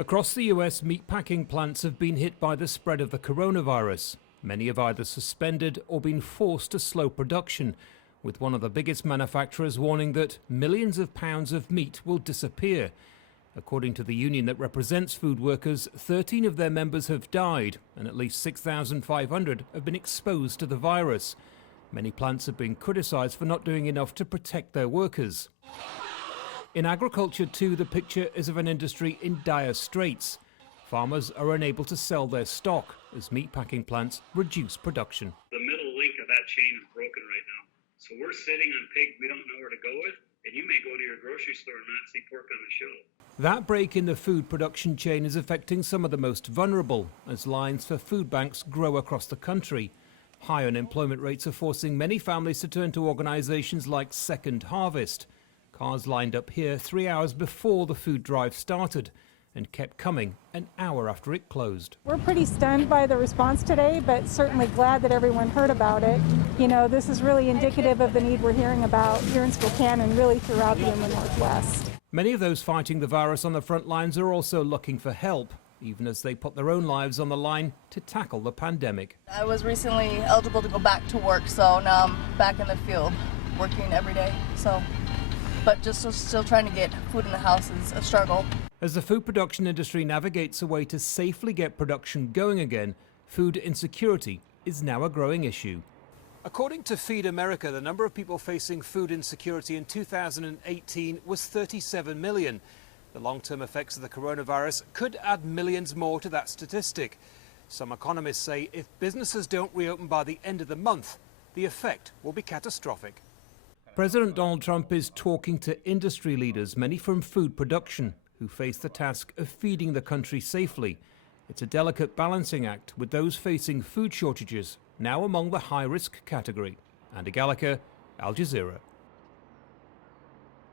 Across the US, meatpacking plants have been hit by the spread of the coronavirus. Many have either suspended or been forced to slow production, with one of the biggest manufacturers warning that millions of pounds of meat will disappear. According to the union that represents food workers, 13 of their members have died and at least 6,500 have been exposed to the virus. Many plants have been criticised for not doing enough to protect their workers. In agriculture too, the picture is of an industry in dire straits. Farmers are unable to sell their stock as meatpacking plants reduce production. The middle link of that chain is broken right now. So we're sitting on pig we don't know where to go with, and you may go to your grocery store and not see pork on the shelf. That break in the food production chain is affecting some of the most vulnerable as lines for food banks grow across the country. High unemployment rates are forcing many families to turn to organisations like Second Harvest. Cars lined up here 3 hours before the food drive started and kept coming an hour after it closed. We're pretty stunned by the response today, but certainly glad that everyone heard about it. You know, this is really indicative of the need we're hearing about here in Spokane and really throughout the Inland Northwest. Many of those fighting the virus on the front lines are also looking for help, even as they put their own lives on the line to tackle the pandemic. I was recently eligible to go back to work, so now I'm back in the field, working every day. But just still trying to get food in the house is a struggle. As the food production industry navigates a way to safely get production going again, food insecurity is now a growing issue. According to Feed America, the number of people facing food insecurity in 2018 was 37 million. The long-term effects of the coronavirus could add millions more to that statistic. Some economists say if businesses don't reopen by the end of the month, the effect will be catastrophic. President Donald Trump is talking to industry leaders, many from food production, who face the task of feeding the country safely. It's a delicate balancing act with those facing food shortages, now among the high-risk category. Andy Gallagher, Al Jazeera.